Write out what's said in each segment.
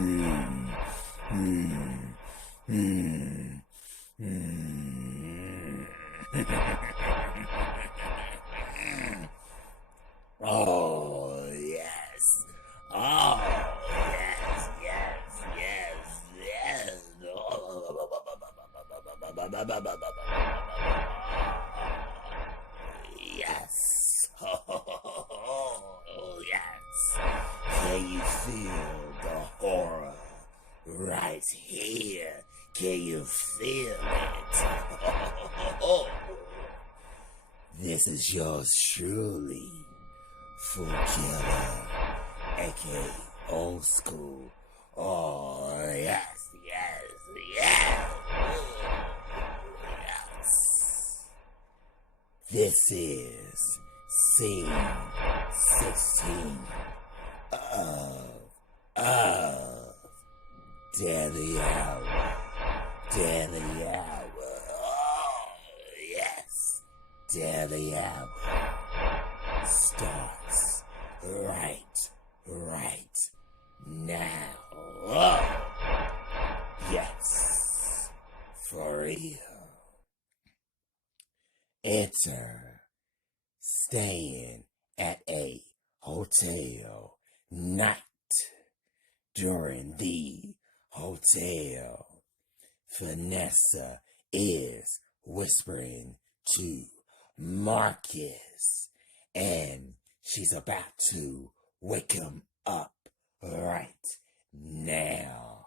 Oh, yes. Oh, yes, yes, yes, yes. Yes. Oh, yes. Can you feel the horror right here? Can you feel it? This is yours truly, Fool Killer, aka Old School. Oh, yes, yes, yes. Yes. This is scene 16 of Deadly Hour. Deadly Hour. Oh, yes. Deadly Hour starts right now. Oh, yes. For real. Enter staying at a hotel night. During the hotel, Vanessa is whispering to Marcus, and she's about to wake him up right now.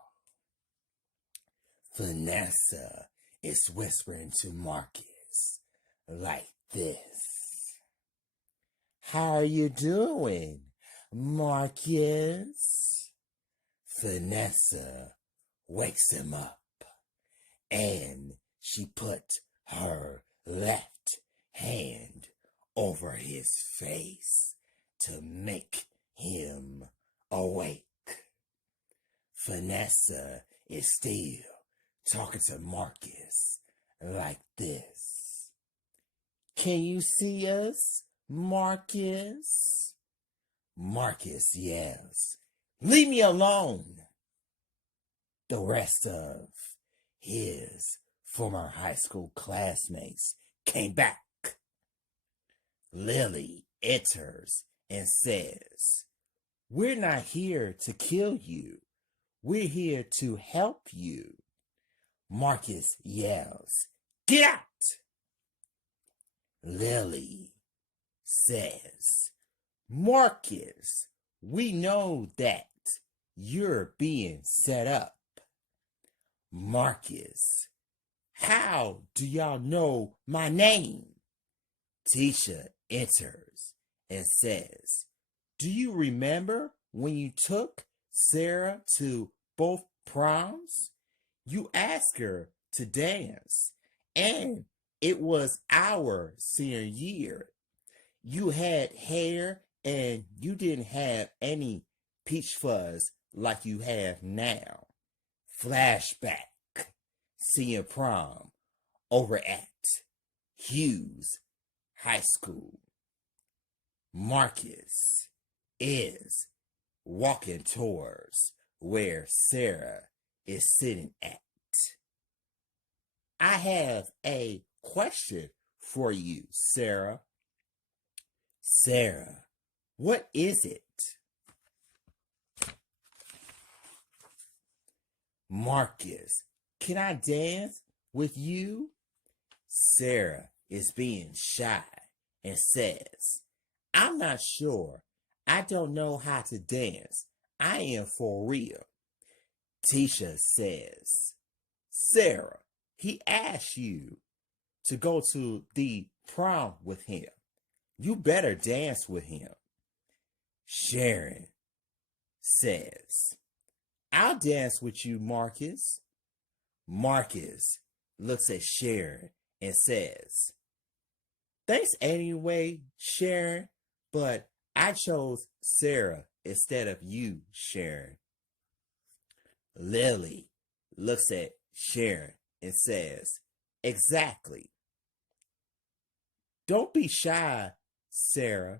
Vanessa is whispering to Marcus like this. How are you doing, Marcus? Vanessa wakes him up, and she put her left hand over his face to make him awake. Vanessa is still talking to Marcus like this. Can you see us, Marcus? Marcus yells, leave me alone. The rest of his former high school classmates came back. Lily enters and says, we're not here to kill you. We're here to help you. Marcus yells, get out! Lily says, Marcus, we know that you're being set up. Marcus, how do y'all know my name? Tisha enters and says, do you remember when you took Sarah to both proms? You asked her to dance, and it was our senior year. You had hair and you didn't have any peach fuzz like you have now. Flashback, senior prom over at Hughes High School. Marcus is walking towards where Sarah is sitting at. I have a question for you, Sarah. Sarah, what is it? Marcus, can I dance with you? Sarah is being shy and says, I'm not sure. I don't know how to dance. I am for real. Tisha says, Sarah, he asked you to go to the prom with him. You better dance with him. Sharon says, I'll dance with you, Marcus. Marcus looks at Sharon and says, thanks anyway, Sharon, but I chose Sarah instead of you, Sharon. Lily looks at Sharon and says, exactly. Don't be shy, Sarah.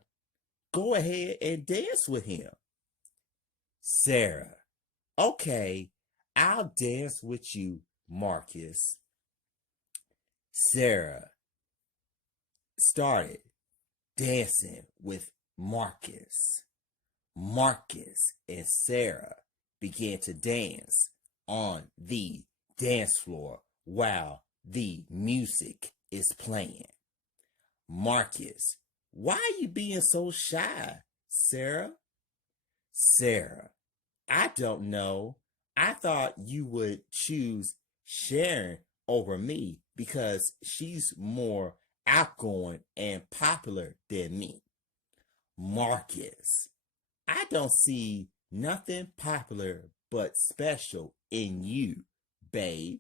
Go ahead and dance with him. Sarah, Okay, I'll dance with you, Marcus. Sarah started dancing with Marcus. Marcus and Sarah began to dance on the dance floor while the music is playing. Marcus, why are you being so shy, Sarah? Sarah, I don't know. I thought you would choose Sharon over me because she's more outgoing and popular than me. Marcus, I don't see nothing popular but special in you, babe.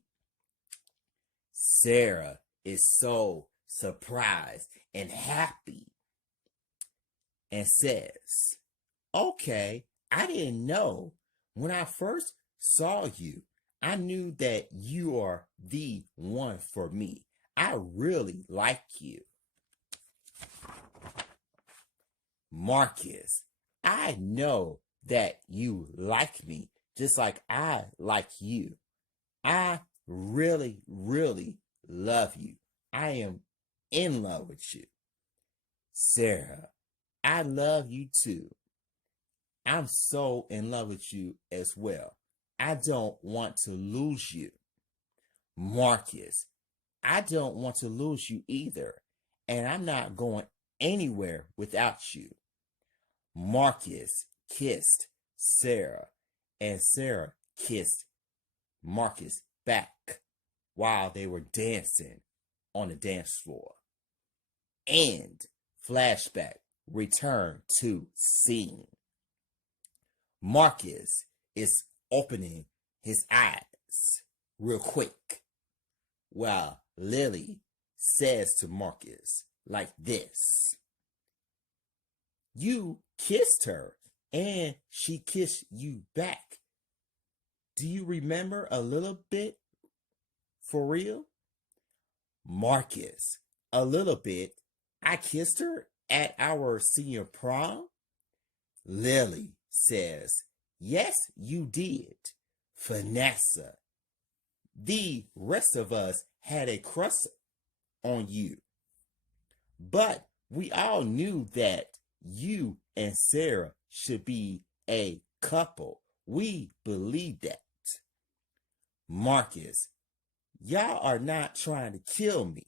Sarah is so surprised and happy and says, okay, I didn't know. When I first saw you, I knew that you are the one for me. I really like you. Marcus, I know that you like me just like I like you. I really, really love you. I am in love with you. Sarah, I love you too. I'm so in love with you as well. I don't want to lose you. Marcus, I don't want to lose you either. And I'm not going anywhere without you. Marcus kissed Sarah, and Sarah kissed Marcus back while they were dancing on the dance floor. And flashback, return to scene. Marcus is opening his eyes real quick while Lily says to Marcus like this. You kissed her and she kissed you back. Do you remember a little bit for real? Marcus, a little bit. I kissed her at our senior prom? Lily says, yes, you did. Vanessa, the rest of us had a crush on you. But we all knew that you and Sarah should be a couple. We believe that. Marcus, y'all are not trying to kill me.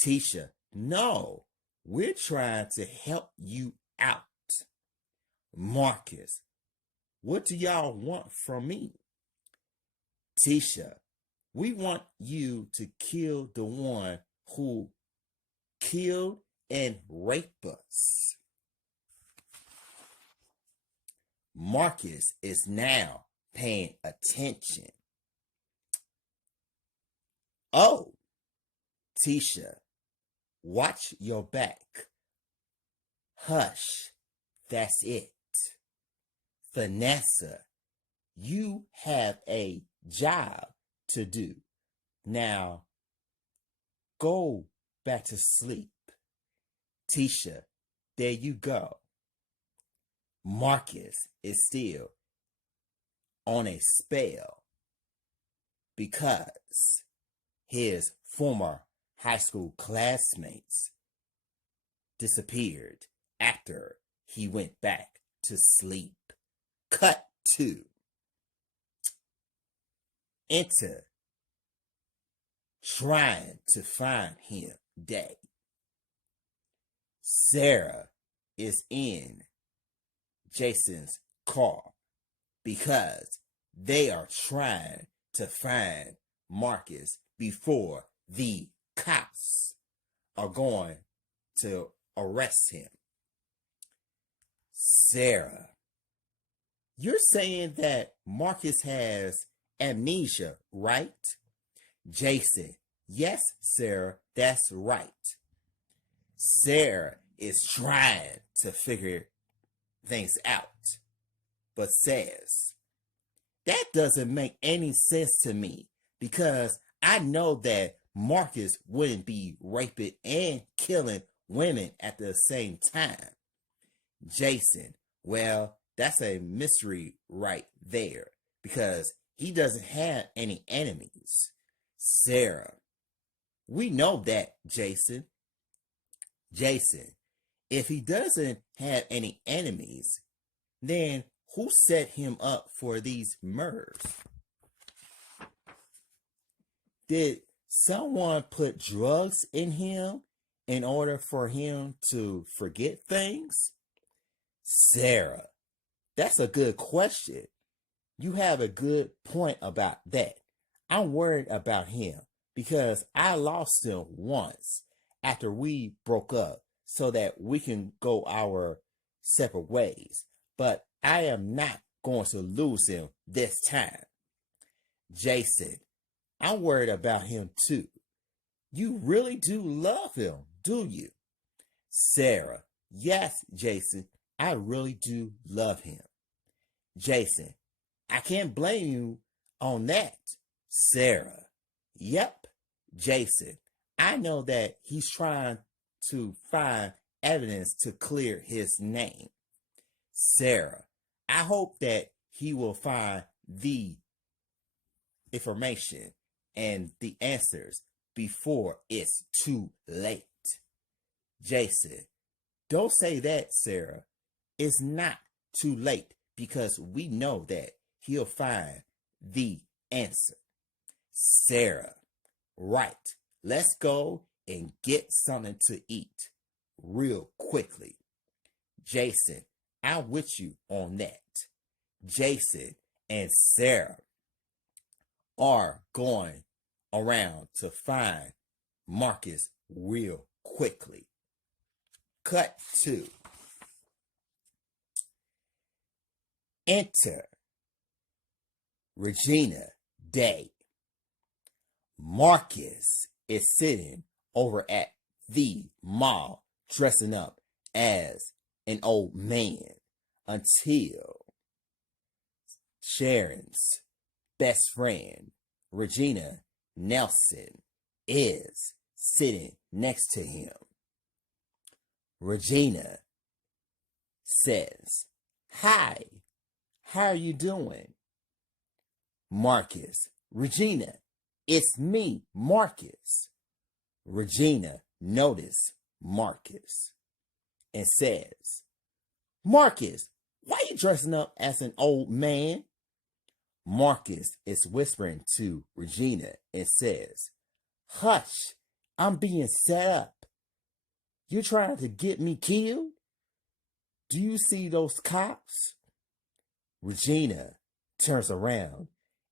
Tisha, no, we're trying to help you out. Marcus, what do y'all want from me? Tisha, we want you to kill the one who killed and raped us. Marcus is now paying attention. Oh, Tisha, watch your back. Hush, that's it. Vanessa, you have a job to do. Now, go back to sleep. Tisha, there you go. Marcus is still on a spell because his former high school classmates disappeared after he went back to sleep. Cut to enter trying to find him day. Sarah is in Jason's car because they are trying to find Marcus before the cops are going to arrest him. Sarah, you're saying that Marcus has amnesia, right? Jason, yes, Sarah, that's right. Sarah is trying to figure things out, but says, that doesn't make any sense to me because I know that Marcus wouldn't be raping and killing women at the same time. Jason, well, that's a mystery right there because he doesn't have any enemies. Sarah, we know that, Jason. Jason, if he doesn't have any enemies, then who set him up for these murders? Did someone put drugs in him in order for him to forget things? Sarah, that's a good question. You have a good point about that. I'm worried about him because I lost him once after we broke up so that we can go our separate ways. But I am not going to lose him this time. Jason, I'm worried about him too. You really do love him, do you? Sarah, yes, Jason, I really do love him. Jason, I can't blame you on that. Sarah, yep, Jason, I know that he's trying to find evidence to clear his name. Sarah, I hope that he will find the information and the answers before it's too late. Jason, don't say that, Sarah. It's not too late because we know that he'll find the answer. Sarah, right. Let's go and get something to eat real quickly. Jason, I'm with you on that. Jason and Sarah are going around to find Marcus real quickly. Cut to enter Regina Day. Marcus is sitting over at the mall dressing up as an old man until Sharon's best friend, Regina Nelson, is sitting next to him. Regina says, "Hi, how are you doing?" Marcus, "Regina, it's me, Marcus." Regina noticed Marcus and says, "Marcus, why are you dressing up as an old man?" Marcus is whispering to Regina and says, "Hush, I'm being set up. You trying to get me killed? Do you see those cops?" Regina turns around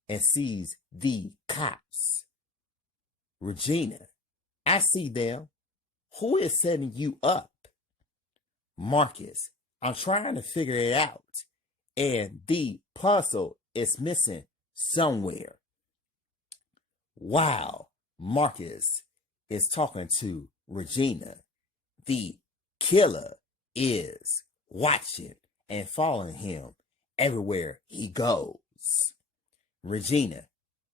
and sees the cops. Regina, "I see them. Who is setting you up?" Marcus, "I'm trying to figure it out, and the puzzle is missing somewhere." While Marcus is talking to Regina, the killer is watching and following him everywhere he goes. Regina,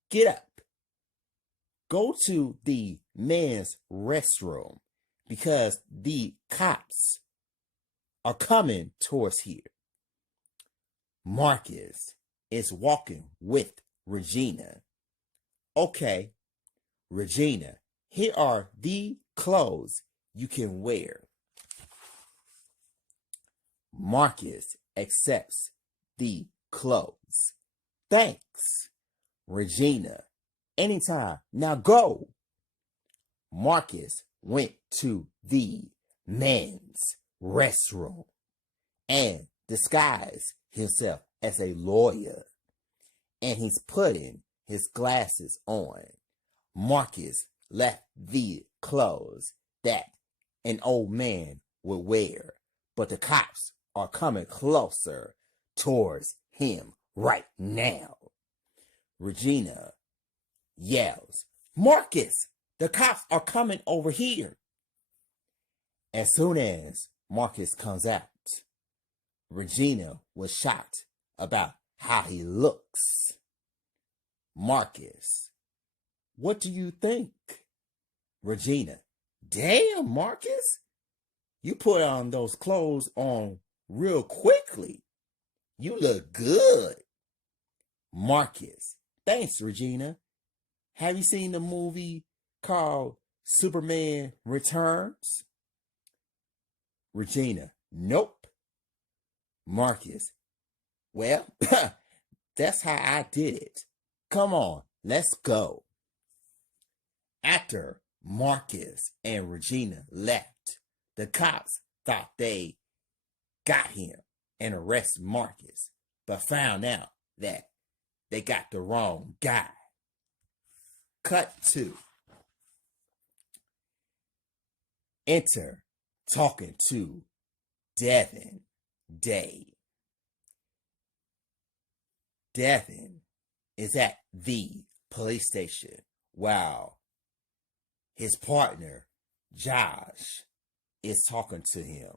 "Get up. Go to the men's restroom because the cops are coming towards here." Marcus is walking with Regina. "Okay, Regina, here are the clothes you can wear." Marcus accepts the clothes. "Thanks, Regina. Anytime. Now go." Marcus went to the men's restroom and disguised himself as a lawyer. And he's putting his glasses on. Marcus left the clothes that an old man would wear, but the cops are coming closer towards him right now. Regina yells, "Marcus, the cops are coming over here." As soon as Marcus comes out, Regina was shocked about how he looks. Marcus, "What do you think?" Regina, "Damn, Marcus, you put on those clothes on real quickly." You look good. Marcus, thanks, Regina. Have you seen the movie called Superman Returns? Regina, nope. Marcus, well, that's how I did it. Come on, let's go. After Marcus and Regina left, the cops thought they got him and arrested Marcus, but found out that they got the wrong guy. Cut 2. Enter talking to Devin Day. Devin is at the police station while his partner, Josh, is talking to him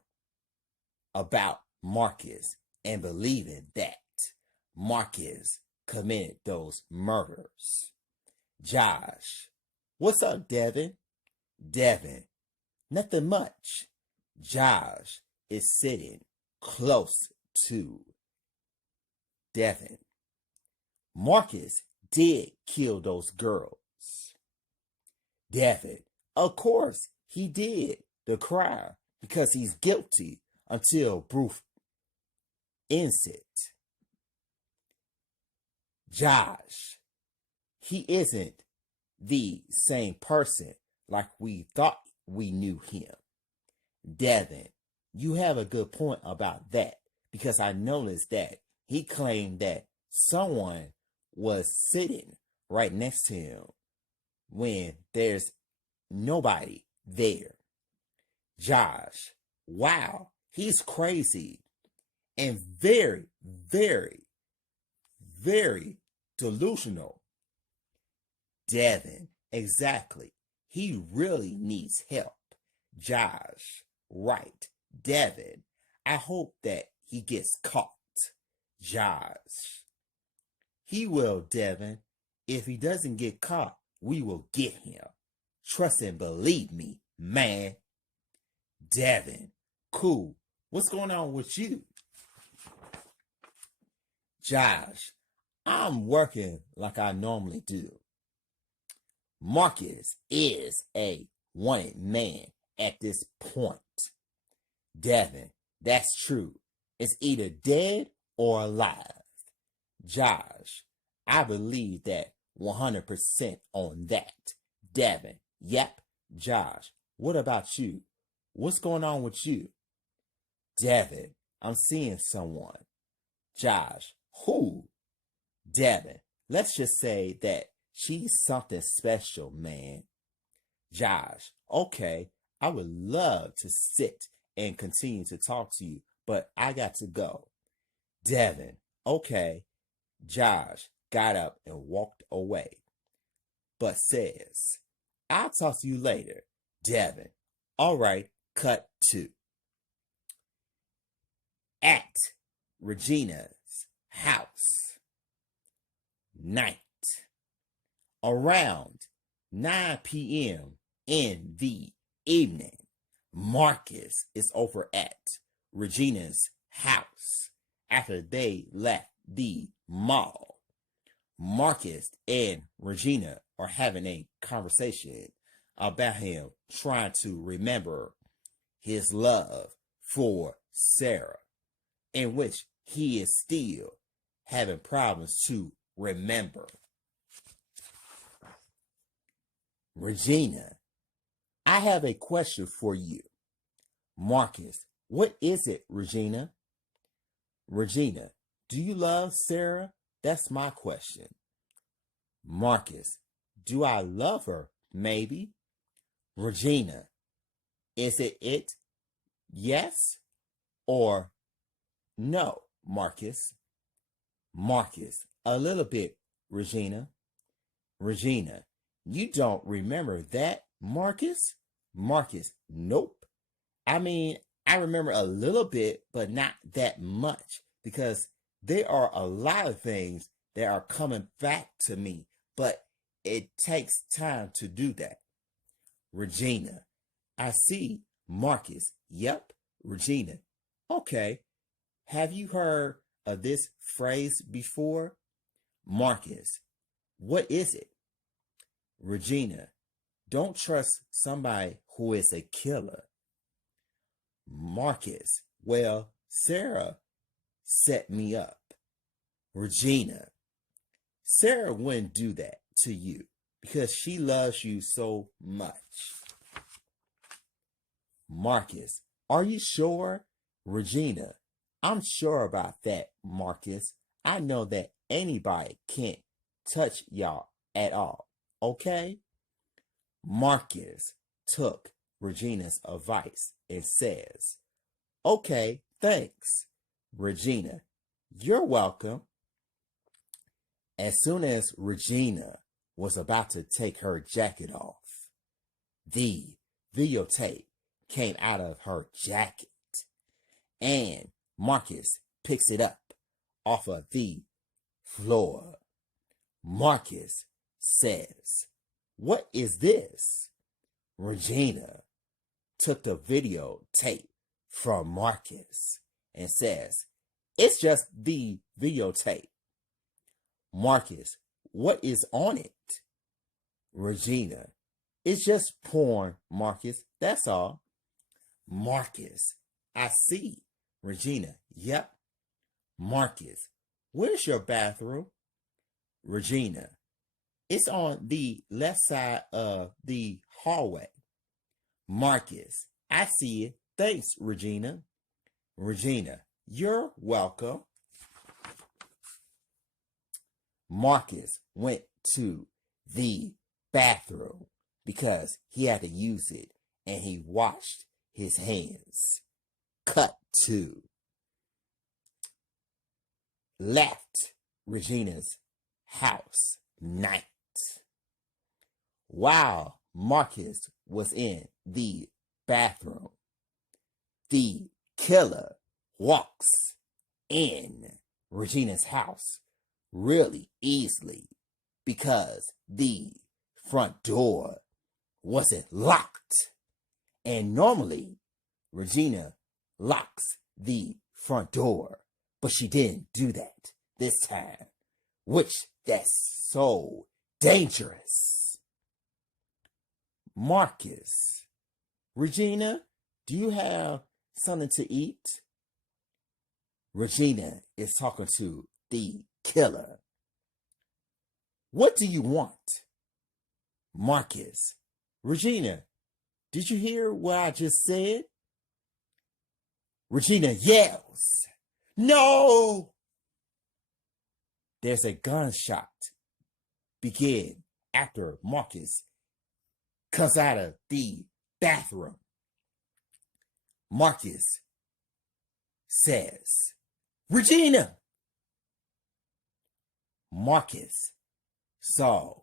about Marcus and believing that Marcus committed those murders. Josh, what's up, Devin? Devin, nothing much. Josh is sitting close to Devin. Marcus did kill those girls. Devin, of course he did the crime because he's guilty until proof ends it. Josh, he isn't the same person like we thought we knew him. Devin, you have a good point about that because I noticed that he claimed that someone was sitting right next to him when there's nobody there. Josh, wow, he's crazy and very, very, very delusional. Devin, exactly. He really needs help. Josh, right. Devin, I hope that he gets caught. Josh, he will, Devin. If he doesn't get caught, we will get him. Trust and believe me, man. Devin, cool. What's going on with you? Josh, I'm working like I normally do. Marcus is a wanted man at this point. Devin, that's true. It's either dead or alive. Josh, I believe that 100% on that. Devin, yep. Josh, what about you? What's going on with you? Devin, I'm seeing someone. Josh, who? Devin, let's just say that she's something special, man. Josh, okay, I would love to sit and continue to talk to you, but I got to go. Devin, okay. Josh got up and walked away, but says, I'll talk to you later. Devin, all right, cut 2. At Regina's house. Night. Around 9 p.m. in the evening, Marcus is over at Regina's house after they left the mall. Marcus and Regina are having a conversation about him trying to remember his love for Sarah, in which he is still having problems to remember. Regina, I have a question for you. Marcus, what is it, Regina? Regina, do you love Sarah? That's my question. Marcus, do I love her? Maybe. Regina, is it yes or no, Marcus? Marcus, a little bit, Regina. Regina, you don't remember that, Marcus? Marcus, nope. I mean, I remember a little bit, but not that much because there are a lot of things that are coming back to me, but it takes time to do that. Regina, I see. Marcus, yep. Regina, okay. Have you heard of this phrase before? Marcus, what is it? Regina, don't trust somebody who is a killer. Marcus, well, Sarah set me up. Regina, Sarah wouldn't do that to you because she loves you so much. Marcus, are you sure? Regina, I'm sure about that, Marcus. I know that anybody can't touch y'all at all, okay? Marcus took Regina's advice and says, okay, thanks. Regina, you're welcome. As soon as Regina was about to take her jacket off, the videotape came out of her jacket, and Marcus picks it up off of the floor. Marcus says, what is this? Regina took the videotape from Marcus and says, it's just the videotape. Marcus, what is on it? Regina, it's just porn, Marcus, that's all. Marcus, I see. Regina, yep. Marcus, where's your bathroom? Regina, it's on the left side of the hallway. Marcus, I see it. Thanks, Regina. Regina, you're welcome. Marcus went to the bathroom because he had to use it, and he washed his hands. Cut to left Regina's house night. While Marcus was in the bathroom, the killer walks in Regina's house really easily because the front door wasn't locked. And normally Regina locks the front door, but she didn't do that this time, which that's so dangerous. Marcus, Regina, do you have something to eat? Regina is talking to the killer. What do you want? Marcus, Regina, did you hear what I just said? Regina yells, no! There's a gunshot begin after Marcus comes out of the bathroom. Marcus says, Regina! Marcus saw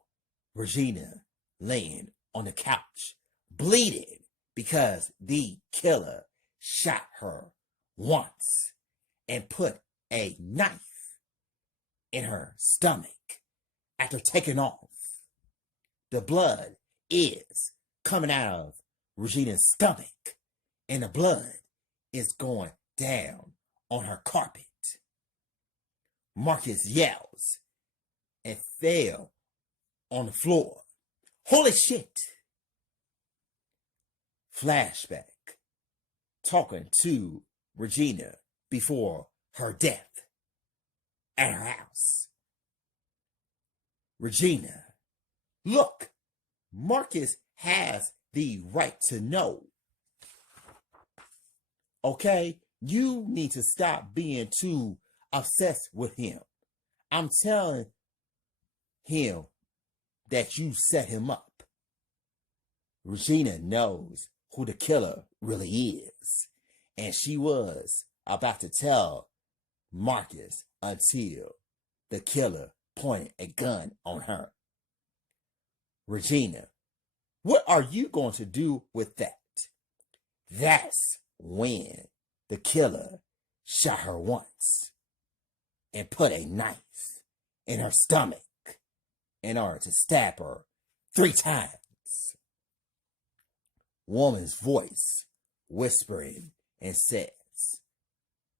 Regina laying on the couch, bleeding because the killer shot her once and put a knife in her stomach after taking off. The blood is coming out of Regina's stomach, and the blood is going down on her carpet. Marcus yells and fell on the floor. Holy shit! Flashback. Talking to Regina before her death at her house. Regina, look, Marcus has the right to know. Okay? You need to stop being too obsessed with him. I'm telling him that you set him up. Regina knows who the killer really is, and she was about to tell Marcus until the killer pointed a gun on her. Regina, what are you going to do with that? That's when the killer shot her once and put a knife in her stomach in order to stab her 3 times. Woman's voice whispering and says,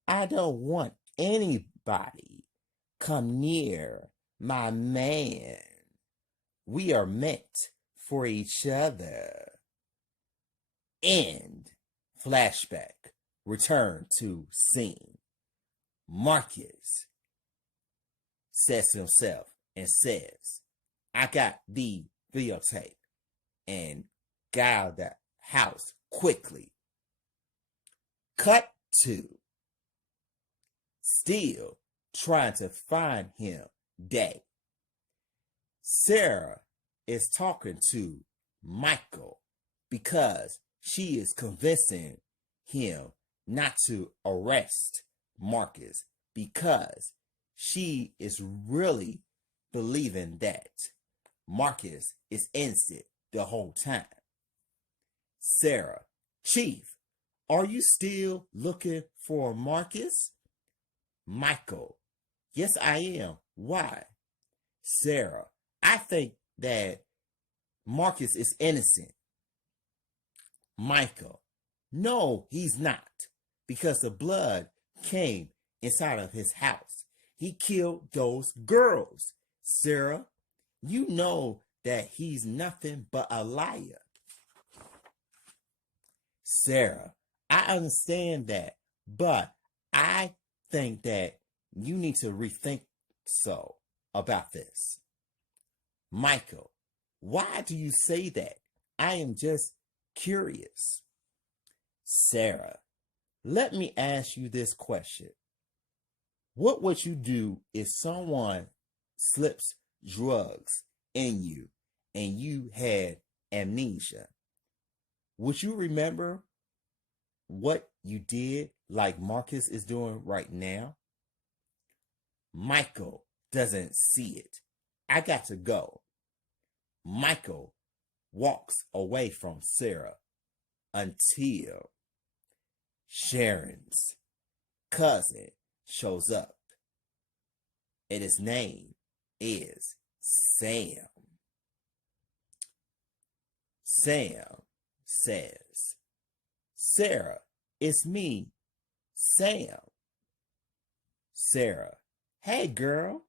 I don't want anybody come near my man. We are meant for each other. End. Flashback. Return to scene. Marcus says to himself and says, I got the videotape and got out of the house quickly. Cut to still trying to find him day. Sarah is talking to Michael because she is convincing him not to arrest Marcus because she is really believing that Marcus is innocent the whole time. Sarah, Chief, are you still looking for Marcus? Michael, yes, I am. Why? Sarah, I think that Marcus is innocent. Michael, no, he's not, because the blood came inside of his house. He killed those girls. Sarah, you know that he's nothing but a liar. Sarah, I understand that, but I think that you need to rethink about this. Michael, why do you say that? I am just curious. Sarah, let me ask you this question. What would you do if someone slips drugs in you and you had amnesia? Would you remember what you did like Marcus is doing right now? Michael doesn't see it. I got to go. Michael walks away from Sarah until Sharon's cousin shows up. And his name is Sam. Sam says, Sarah, it's me, Sam. Sarah, hey girl.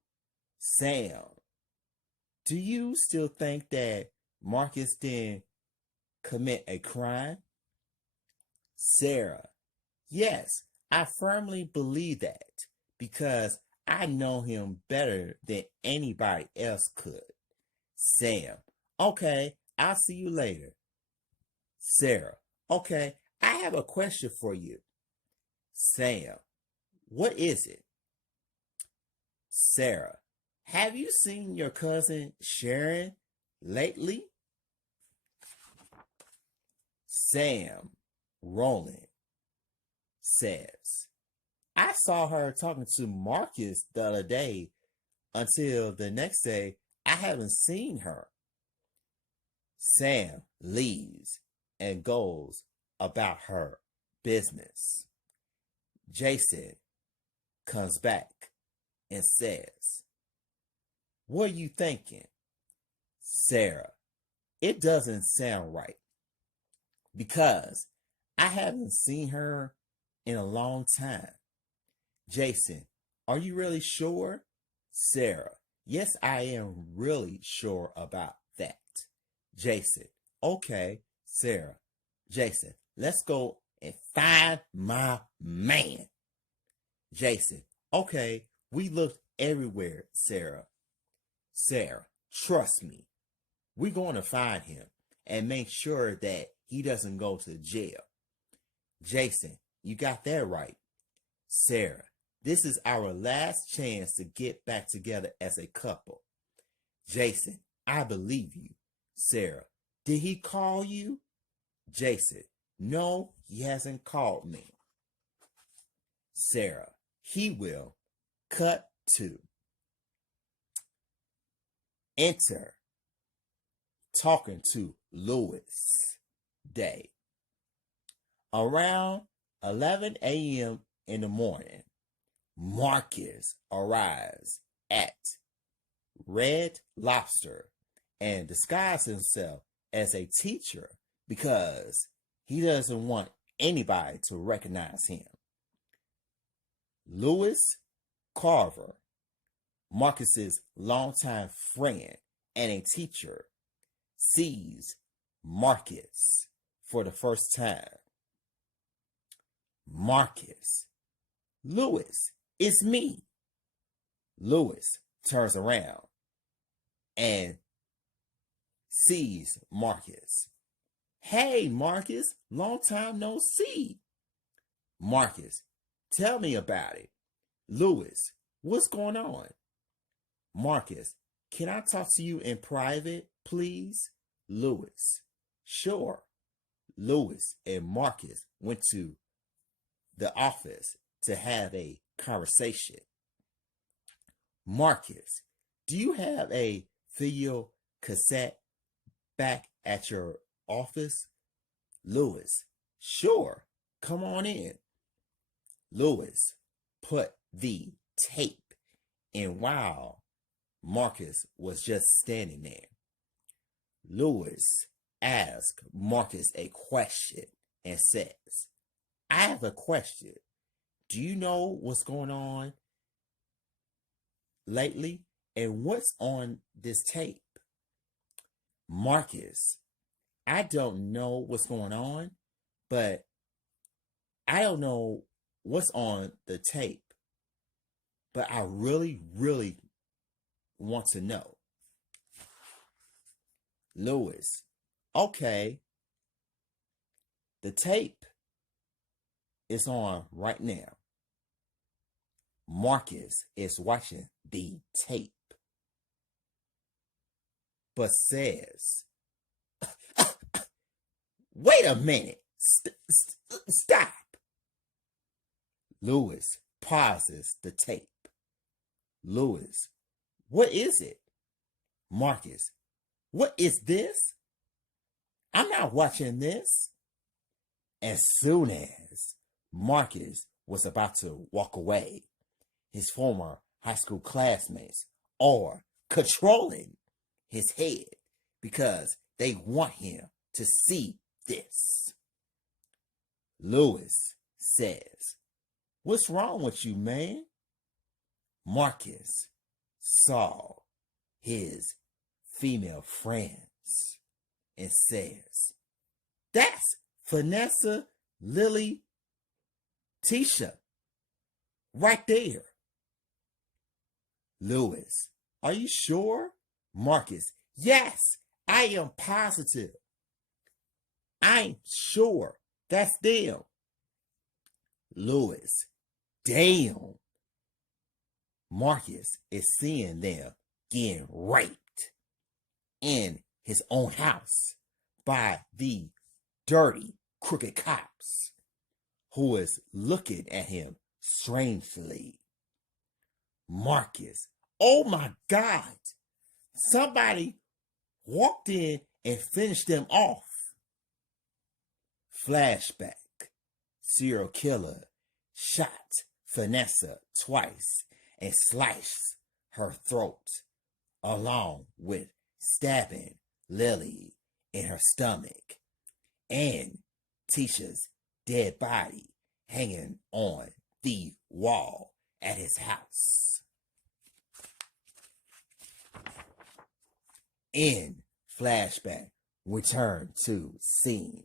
Sam, do you still think that Marcus didn't commit a crime? Sarah, yes, I firmly believe that because I know him better than anybody else could. Sam, okay, I'll see you later. Sarah, okay, I have a question for you. Sam, what is it? Sarah, have you seen your cousin Sharon lately? Sam, rolling, says, I saw her talking to Marcus the other day until the next day. I haven't seen her. Sam leaves and goes about her business. Jason comes back and says, what are you thinking? Sarah, it doesn't sound right because I haven't seen her in a long time. Jason, are you really sure? Sarah, yes, I am really sure about that. Jason, okay. Sarah, Jason, let's go and find my man. Jason, okay, we looked everywhere, Sarah. Sarah, trust me. We're going to find him and make sure that he doesn't go to jail. Jason, you got that right. Sarah, this is our last chance to get back together as a couple. Jason, I believe you. Sarah, did he call you? Jason, no, he hasn't called me. Sarah, he will. Cut to. Enter. Talking to Louis Day. Around 11 a.m. in the morning, Marcus arrives at Red Lobster and disguises himself as a teacher because he doesn't want anybody to recognize him. Lewis Carver, Marcus's longtime friend and a teacher, sees Marcus for the first time. Marcus, Lewis, it's me. Lewis turns around and sees Marcus. Hey, Marcus, long time no see. Marcus, tell me about it. Lewis, what's going on? Marcus, can I talk to you in private, please? Lewis, sure. Lewis and Marcus went to the office to have a conversation. Marcus, do you have a video cassette back at your office? Lewis, sure. Come on in. Lewis put the tape in while Marcus was just standing there. Lewis asked Marcus a question and says, I have a question. Do you know what's going on lately? And what's on this tape? Marcus, I don't know what's going on, but I don't know what's on the tape. But I really, really want to know. Lewis, okay. The tape is on right now. Marcus is watching the tape, but says, wait a minute, stop. Lewis pauses the tape. Lewis, what is it? Marcus, what is this? I'm not watching this. As soon as Marcus was about to walk away, his former high school classmates are controlling his head because they want him to see this. Lewis says, what's wrong with you, man? Marcus saw his female friends and says, that's Vanessa, Lily, Tisha, right there. Lewis, are you sure? Marcus, yes, I am positive. I'm sure that's them. Lewis, damn. Marcus is seeing them getting raped in his own house by the dirty, crooked cops who is looking at him strangely. Marcus, oh my God, somebody walked in and finished them off. Flashback, serial killer shot Vanessa twice and sliced her throat, along with stabbing Lily in her stomach and Tisha's dead body hanging on the wall at his house. In flashback, return to scene.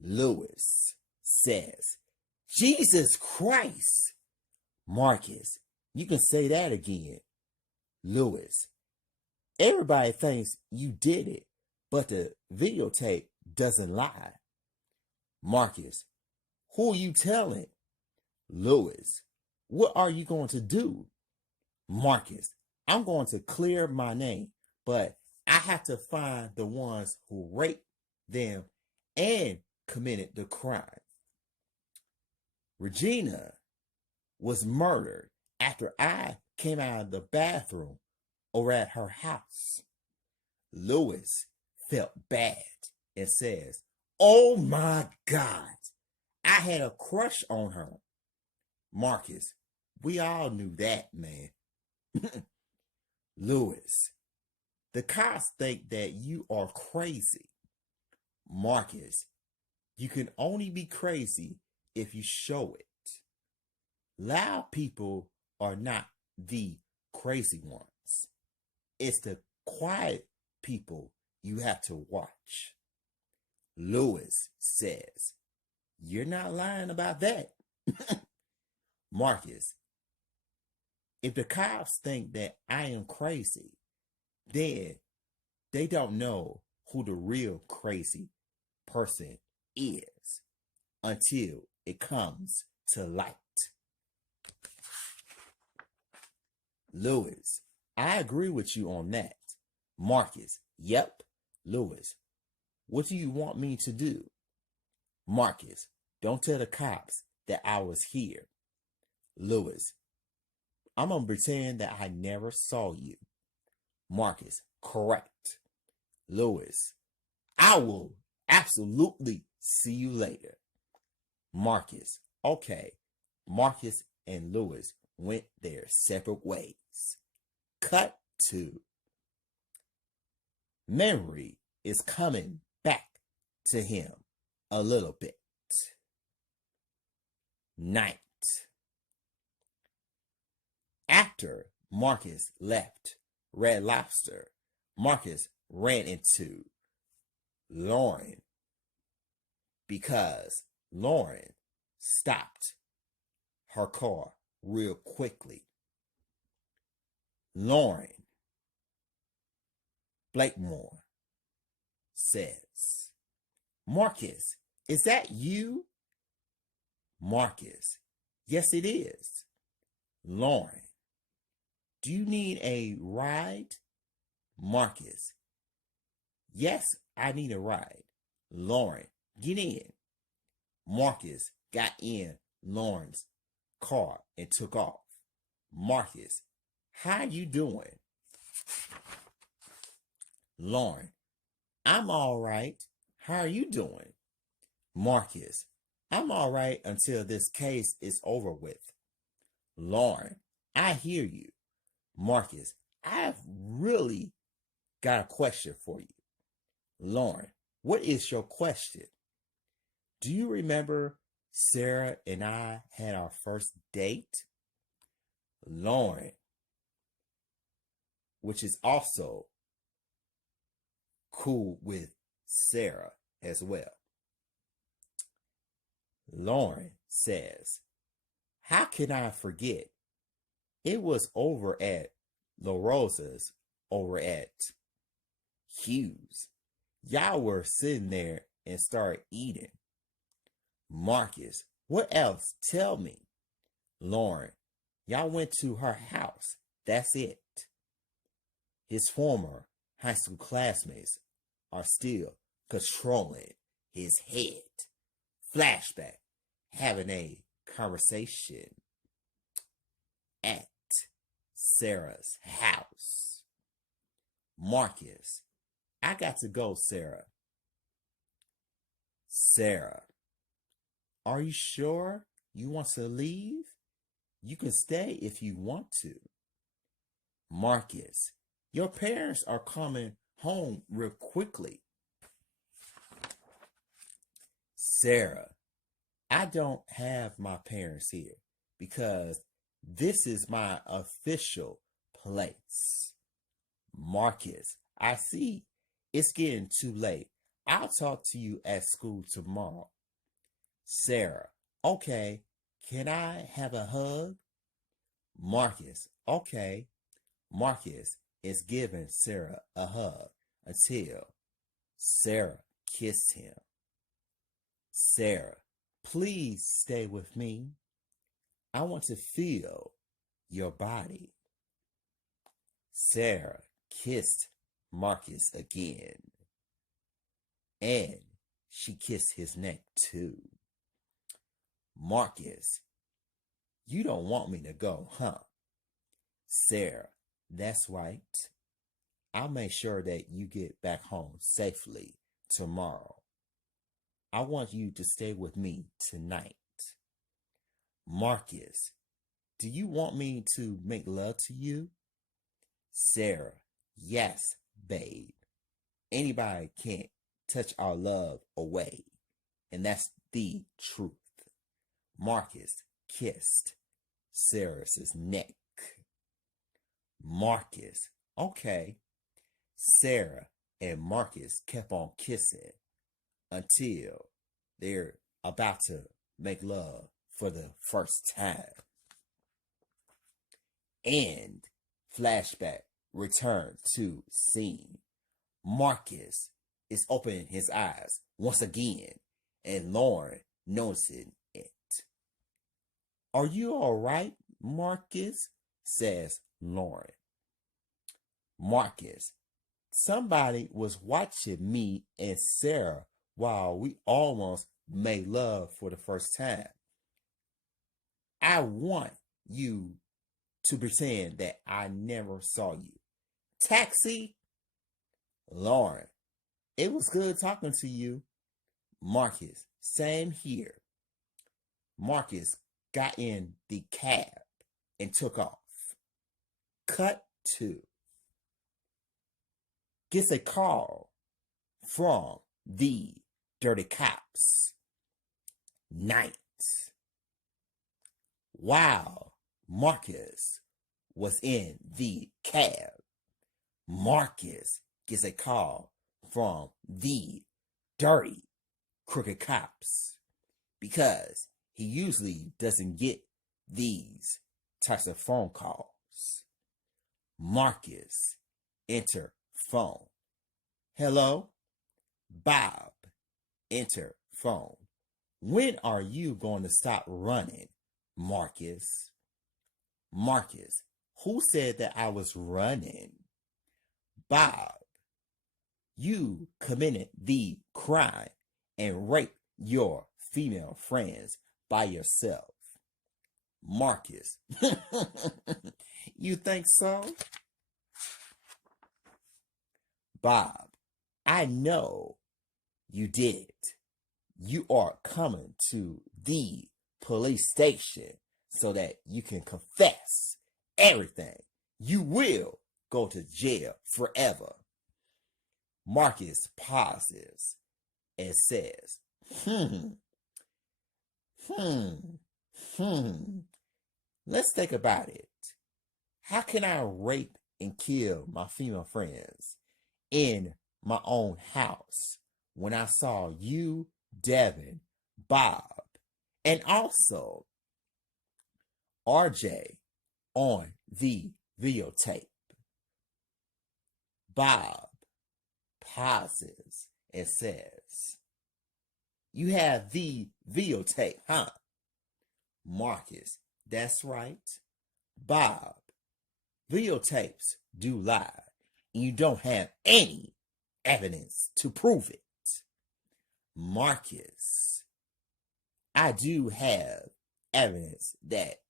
Lewis says, Jesus Christ. Marcus, you can say that again. Lewis, everybody thinks you did it, but the videotape doesn't lie. Marcus, who are you telling? Lewis, what are you going to do? Marcus, I'm going to clear my name, but I have to find the ones who raped them and committed the crime. Regina was murdered after I came out of the bathroom over at her house. Lewis felt bad and says, oh my God, I had a crush on her. Marcus, we all knew that, man. Lewis, the cops think that you are crazy. Marcus, you can only be crazy if you show it. Loud people are not the crazy ones. It's the quiet people you have to watch. Lewis says, "You're not lying about that." Marcus, if the cops think that I am crazy, then they don't know who the real crazy person is until it comes to light. Lewis, I agree with you on that. Marcus, yep. Lewis, what do you want me to do? Marcus, don't tell the cops that I was here. Lewis, I'm going to pretend that I never saw you. Marcus, correct. Lewis, I will absolutely see you later. Marcus, okay. Marcus and Lewis went their separate ways. Cut to memory is coming back to him a little bit. Night. After Marcus left Red Lobster, Marcus ran into Lauren because Lauren stopped her car real quickly. Lauren Blakemore says, "Marcus, is that you?" Marcus, "Yes, it is." Lauren, "Do you need a ride?" Marcus, "Yes, I need a ride." Lauren, "Get in." Marcus got in Lauren's car and took off. Marcus, "How you doing?" Lauren, "I'm all right. How are you doing?" Marcus, "I'm all right until this case is over with." Lauren, "I hear you." Marcus, "I've really got a question for you." Lauren, "What is your question?" "Do you remember Sarah and I had our first date?" Lauren, which is also cool with Sarah as well. Lauren says, "How can I forget? It was over at La Rosa's over at Hughes. Y'all were sitting there and started eating." Marcus, "What else? Tell me." Lauren, "Y'all went to her house. That's it." His former high school classmates are still controlling his head. Flashback, having a conversation at Sarah's house. Marcus, "I got to go, Sarah." Sarah, "Are you sure you want to leave? You can stay if you want to." Marcus, "Your parents are coming home real quickly." Sarah, "I don't have my parents here because this is my official place." Marcus, "I see. It's getting too late. I'll talk to you at school tomorrow." Sarah, "Okay. Can I have a hug?" Marcus, "Okay." Marcus is giving Sarah a hug until Sarah kissed him. Sarah, "Please stay with me. I want to feel your body." Sarah kissed Marcus again, and she kissed his neck too. Marcus, "You don't want me to go, huh?" Sarah, "That's right. I'll make sure that you get back home safely tomorrow. I want you to stay with me tonight." Marcus, "Do you want me to make love to you?" Sarah, "Yes, babe. Anybody can't touch our love away, and that's the truth." Marcus kissed Sarah's neck. Marcus. Okay. Sarah and Marcus kept on kissing until they're about to make love for the first time. And flashback, return to scene. Marcus is opening his eyes once again, and Lauren noticing it. Are you all right, Marcus? Says Lauren. Marcus, somebody was watching me and Sarah while we almost made love for the first time. I want you to pretend that I never saw you. Taxi? Lauren, it was good talking to you. Marcus, same here. Marcus got in the cab and took off. Cut to. Gets a call from the dirty cops. Night. While Marcus was in the cab, Marcus gets a call from the dirty, crooked cops because he usually doesn't get these types of phone calls. Marcus enter phone. Hello? Bob, enter phone. When are you going to stop running, Marcus? Marcus, who said that I was running? Bob, you committed the crime and raped your female friends by yourself. Marcus, you think so? Bob, I know you did it. You are coming to the police station so that you can confess everything. You will go to jail forever. Marcus pauses and says, Let's think about it. How can I rape and kill my female friends in my own house when I saw you, Devin, Bob, and also RJ on the videotape? Bob pauses and says, You have the videotape, huh? Marcus, that's right. Bob, videotapes do lie, and you don't have any evidence to prove it. Marcus, I do have evidence that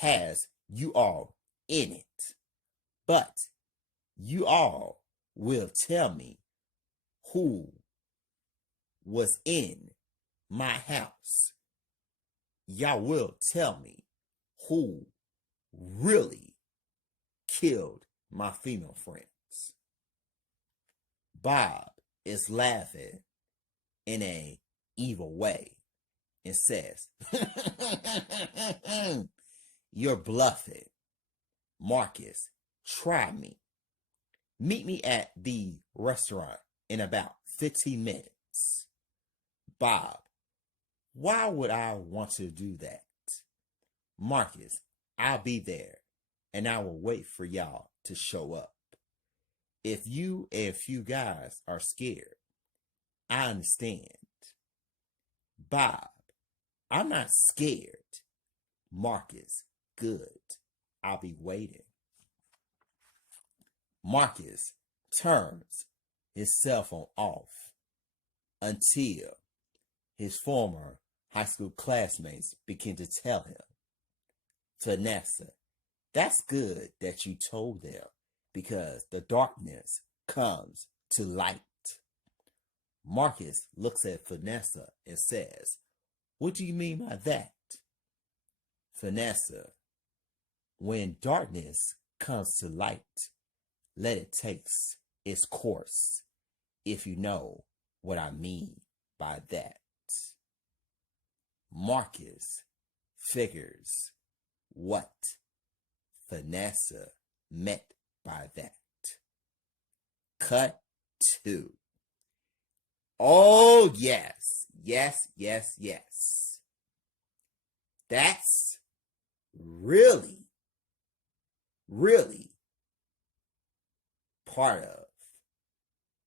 has you all in it, but you all will tell me who was in my house. Y'all will tell me who really killed my female friends. Bob is laughing in an evil way and says, You're bluffing. Marcus, try me. Meet me at the restaurant in about 15 minutes. Bob, why would I want to do that? Marcus, I'll be there and I will wait for y'all to show up. If you and a few guys are scared, I understand. Bob, I'm not scared. Marcus, good. I'll be waiting. Marcus turns his cell phone off until his former high school classmates begin to tell him, Vanessa, that's good that you told them because the darkness comes to light. Marcus looks at Vanessa and says, What do you mean by that? Vanessa, when darkness comes to light, let it take its course, if you know what I mean by that. Marcus figures what Vanessa meant by that. Cut 2. Oh, yes, yes, yes, yes. That's really, really part of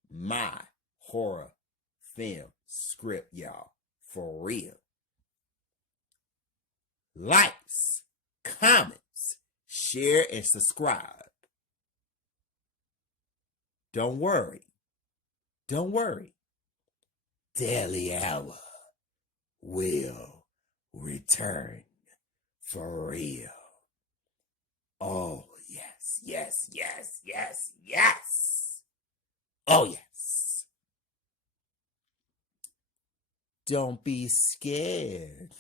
my horror film script, y'all. For real. Likes, comments, share, and subscribe. Don't worry. Don't worry. Daily Hour will return for real. Oh, yes, yes, yes, yes, yes. Oh, yes. Don't be scared.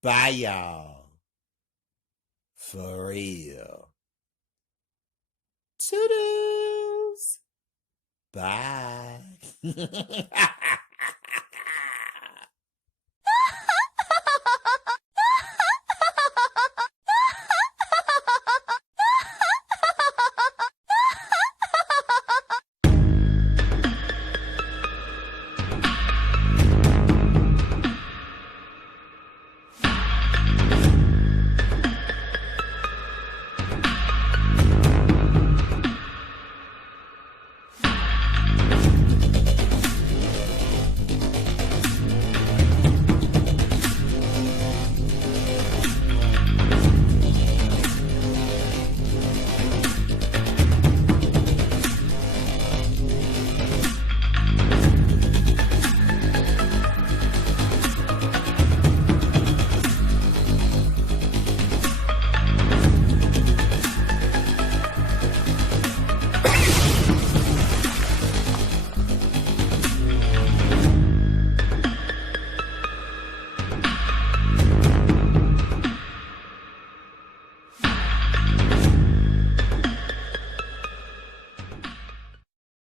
Bye, y'all. For real. Toodles. Bye.